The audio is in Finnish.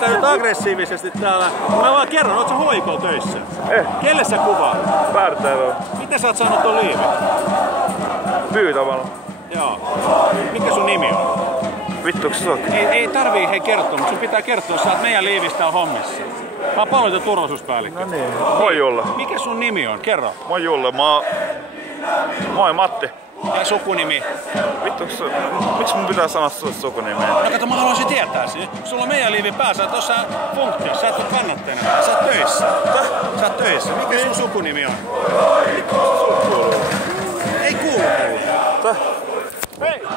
käyttäydyt aggressiivisesti täällä. Mä vaan kerron, oot sä HJK:lla töissä? Kelle sä kuvaat? Värtälö. Miten sä oot saanut ton liivin? Pyytämällä. Joo. Mikä sun nimi on? Vittuks sä oot? Ei tarvii kertoa, mutta sun pitää kertoa, sä oot meidän liivistä on hommissa. Mä oon paljon turvallisuuspäällikkö. No niin. Moi Julle. Mikä sun nimi on? Kerro. Moi Julle, moi Matti. Ja sukunimi? Vittuks miksi mun pitää sanoa sukunimeä? No kato, mä haluaisin tietää sen. Sulla on meidän liivi päässä, sä oot tossa funktiossa, sä et oo kannattajana. Sä oot töissä. Sä oot töissä. Mikä sun sukunimi on? Vittu,